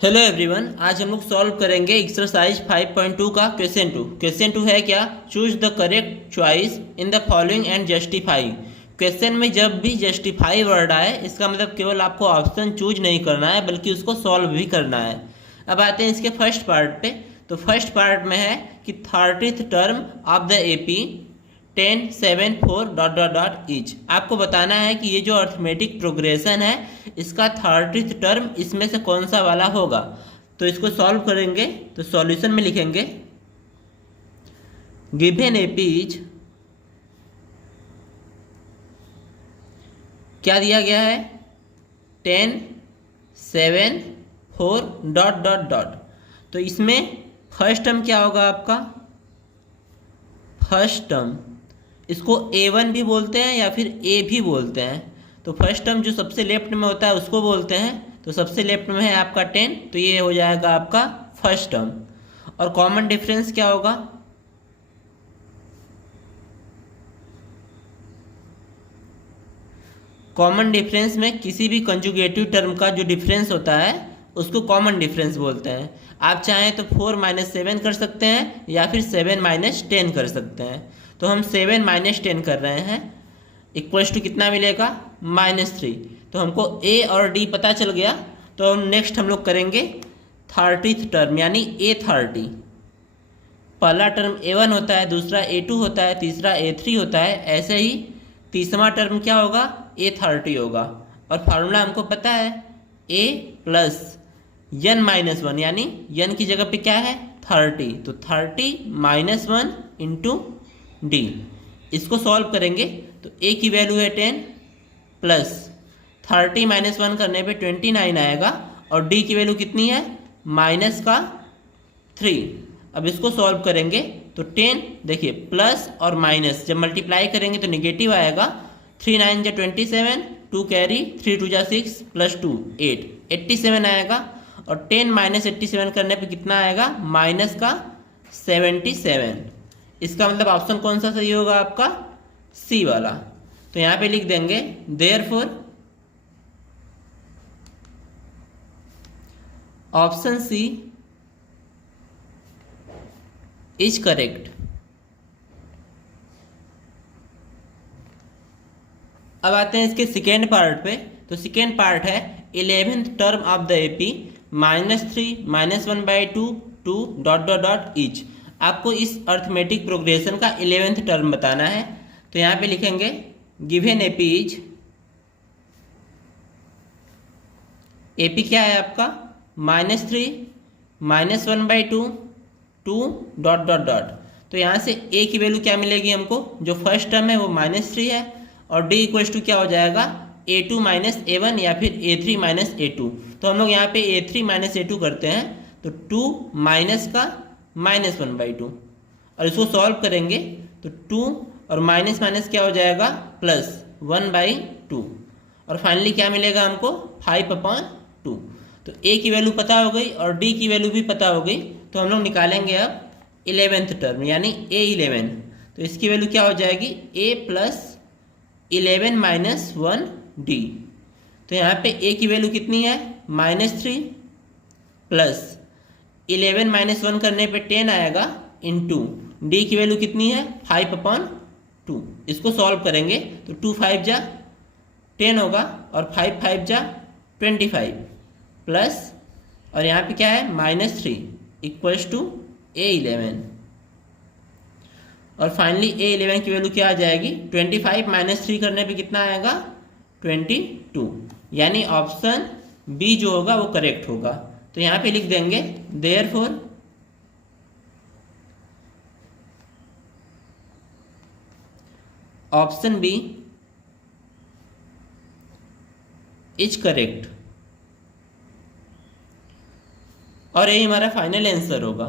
Hello everyone, आज हम लोग सॉल्व करेंगे एक्सरसाइज 5.2 का क्वेश्चन 2 है क्या? Choose the correct choice in the following and justify. Question में जब भी जस्टिफाई वर्ड आए इसका मतलब केवल आपको ऑप्शन चूज नहीं करना है बल्कि उसको सॉल्व भी करना है। अब आते हैं इसके फर्स्ट पार्ट पे। तो फर्स्ट पार्ट में है कि 30th term of the AP 10 7 4 dot dot dot each. आपको बताना है कि ये जो अर्थमेटिक प्रोग्रेशन है इसका 30th टर्म इसमें से कौन सा वाला होगा। तो इसको सॉल्व करेंगे तो सॉल्यूशन में लिखेंगे गिवन एपी इज, क्या दिया गया है, 10 7 4 डॉट डॉट डॉट। तो इसमें फर्स्ट टर्म क्या होगा आपका? फर्स्ट टर्म इसको A1 भी बोलते हैं या फिर A भी बोलते हैं। तो फर्स्ट टर्म जो सबसे लेफ्ट में होता है उसको बोलते हैं। तो सबसे लेफ्ट में है आपका 10, तो ये हो जाएगा आपका फर्स्ट टर्म। और कॉमन डिफरेंस क्या होगा? कॉमन डिफरेंस में किसी भी कंजुगेटिव टर्म का जो डिफरेंस होता है उसको कॉमन डिफरेंस बोलते हैं। आप चाहें तो 4 - 7 कर सकते हैं या फिर 7 - 10 कर सकते हैं। तो हम 7 - 10 कर रहे हैं, इक्वल्स टू कितना मिलेगा? -3। तो हमको A और D पता चल गया। तो नेक्स्ट हम लोग करेंगे 30th टर्म यानी A30। पहला टर्म A1 होता है, दूसरा A2 होता है, तीसरा A3 होता है। ऐसे ही तीसरा टर्म क्या होगा? A30 होगा। और फार्मूला हमको पता है A प्लस n-1 यानी n की जगह पे क्या है? 30। तो 30 - 1 इंटू D। इसको सॉल्व करेंगे तो A की वैल्यू है 10 प्लस 30 - 1 करने पे 29 आएगा और D की वैल्यू कितनी है? -3। अब इसको सॉल्व करेंगे तो 10, देखिए प्लस और माइनस जब मल्टीप्लाई करेंगे तो निगेटिव आएगा। 3 9 जा 27, 2 कैरी, 3 2 जा 6 प्लस 2 8, 87 आएगा। और 10 - 87 करने पे कितना आएगा? -77। इसका मतलब ऑप्शन कौन सा सही होगा आपका? सी वाला। तो यहाँ पे लिख देंगे therefore option C is correct. अब आते हैं इसके सेकेंड पार्ट पे। तो सेकेंड पार्ट है 11th term of the AP -3 -1/2 2 dot dot dot each. आपको इस अर्थमेटिक प्रोग्रेशन का 11th टर्म बताना है। तो यहाँ पे लिखेंगे गिवन एपी इज, एपी क्या है आपका? -3 -1/2 2 डॉट डॉट डॉट। तो यहाँ से ए की वैल्यू क्या मिलेगी हमको? जो फर्स्ट टर्म है वो -3 है और डी इक्वल्स टू क्या हो जाएगा? A2 - A1 या फिर A3 - A2। तो हम लोग यहाँ पे A3 - A2 करते हैं तो 2 माइनस का -1/2 और इसको सॉल्व करेंगे तो 2 और माइनस माइनस क्या हो जाएगा? +1/2। और फाइनली क्या मिलेगा हमको? 5/2। तो A की वैल्यू पता हो गई और D की वैल्यू भी पता हो गई। तो हम लोग निकालेंगे अब 11th टर्म यानी A11। तो इसकी वैल्यू क्या हो जाएगी? A plus 11 - 1D। तो यहाँ पे A की वैल्यू कितनी है? -3 प्लस 11 - 1 करने पे 10 आएगा इंटू D की वैल्यू कितनी है? 5/2। इसको सॉल्व करेंगे तो 2 5 जा 10 होगा और 5 5 जा 25 प्लस और यहाँ पे क्या है? -3 इक्वल्स टू A11। और फाइनली A11 की वैल्यू क्या आ जाएगी? 25 - 3 करने पे कितना आएगा? 22। यानी ऑप्शन बी जो होगा वो करेक्ट होगा। तो यहाँ पे लिख देंगे therefore option B is correct और ये हमारा फाइनल आंसर होगा।